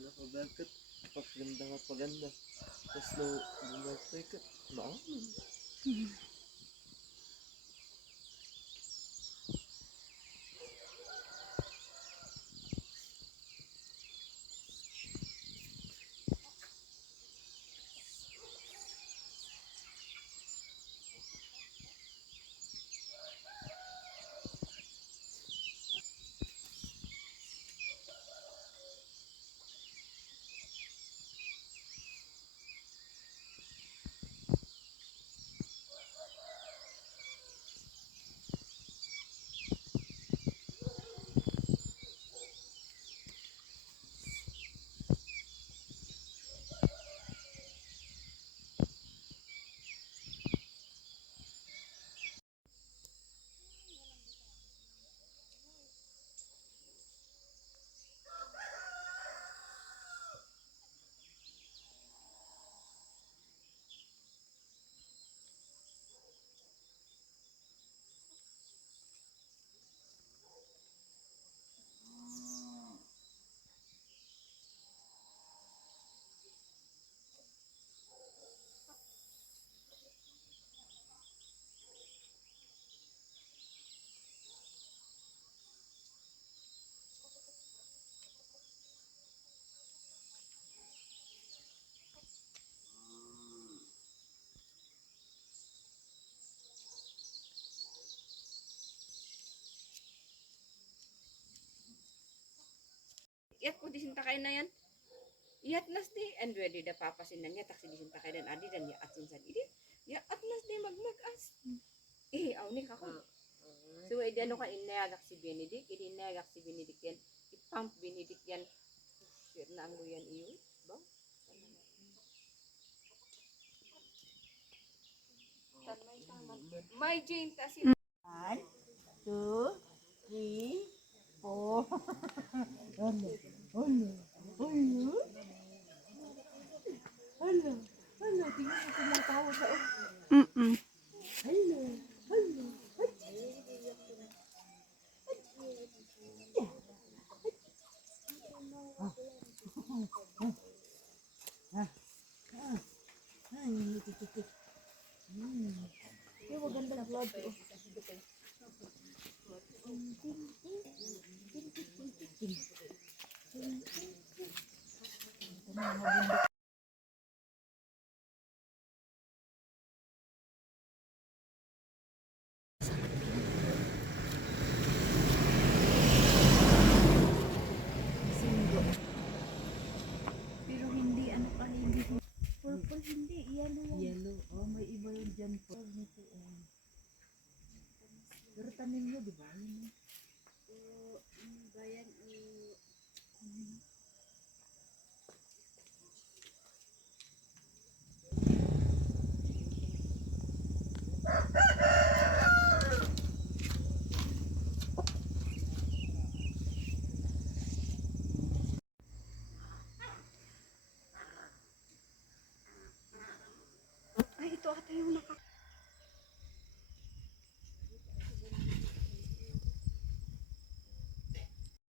na pabagkat. Paganda nga paganda. Tapos no, bumagkat. Maaman. Iat ko disinta kayo na yan. Iat nas di. And ready da papasin na niya. Taksi disinta kayo dan adi dan ya atsin san. Idi. Ya at nas di magmagas. Aw ni kako. So, idi ano ka inayagak si Benedict. Idi inayagak si Benedict yan. Ipump Benedict yan. Shit na ang luyan iyo. Ba? May Jane kasi. 1, 2, 3, 4. Hala, hala, hala. Hala, hala. Tingnan mo kung mga tao sa Hala, hala. Ay, titik. Yung magandang vlog ko. Pero hindi ano pa hindi purple hindi yellow yan. Yellow. Oh, may iba yun dyan po. Nito pero tanim nyo, di ba? Bayan Ay, ito ata yung